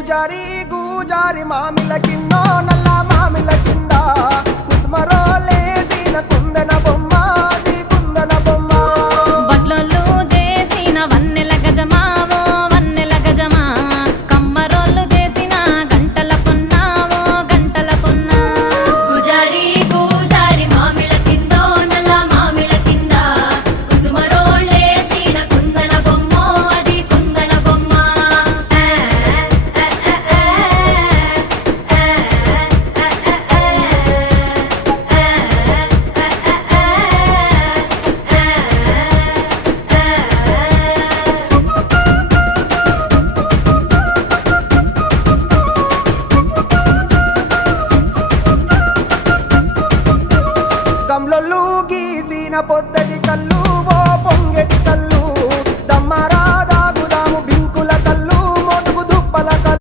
పూజారి గూజారి మామిల కింద నల్ల మామిల కింద కుసుమరో లేచిన కుందన బొమ్మ అది కుందన బొమ్మ వడ్లొల్లు చేసిన వన్నెల గజమావో వన్నెల గజమా కమ్మరోళ్ళు చేసిన గంటల పొన్నావో గంటల పొన్నా పూజారి గూజారి మామిళ్ళ కిందో నల్ల మామిళ్ళ కింద కుసుమరోళ్ళేసిన కుందన బొమ్మో అది కుందన బొమ్మ గమ్లొల్లు గీసిన పొద్దటి కళ్ళు